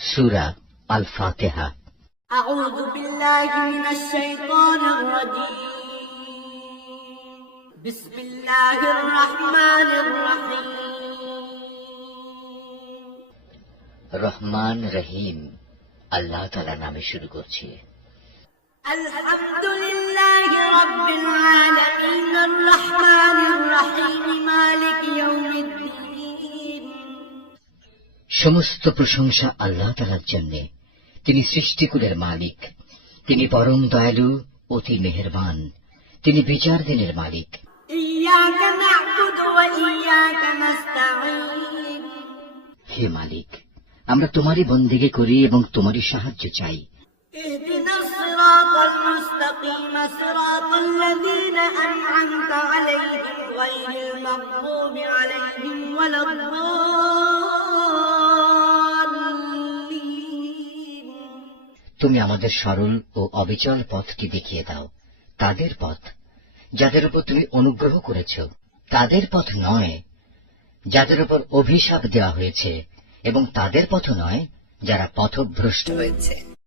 সূরা আল ফাতিহা। আউযু বিল্লাহি মিনাশ শাইতানির রাজীম। বিসমিল্লাহির রহমানির রহিম। রহমান রহিম আল্লাহ তাআলার নামে শুরু করছি। আলহামদুলিল্লাহি রাব্বিল আলামিন আর রহমানির রহিম মালিকি ইয়াউমিদ্দিন। সমস্ত প্রশংসা আল্লাহ তাআলার জন্য। তিনি সৃষ্টিকুলের মালিক, তিনি পরম দয়ালু, অতি মেহেরবান, তিনি বিচার দিনের মালিক। ইয়াকা না'বুদু ওয়া ইয়াকা নাস্তাঈন। হে মালিক, আমরা তোমারই বন্দেগী করি এবং তোমারই সাহায্য চাই। ইহদিনাস সিরাতাল মুস্তাকিম সিরাতাল্লাযীনা আন'আমতা আলাইহিম গায়রিল মাগদুবি আলাইহিম ওয়ালাদ-দাল্লিন। তুমি আমাদের সরল ও অবিচল পথটি দেখিয়ে দাও, তাদের পথ যাদের উপর তুমি অনুগ্রহ করেছ, তাদের পথ নয় যাদের উপর অভিশাপ দেওয়া হয়েছে, এবং তাদের পথ নয় যারা পথভ্রষ্ট হয়েছে।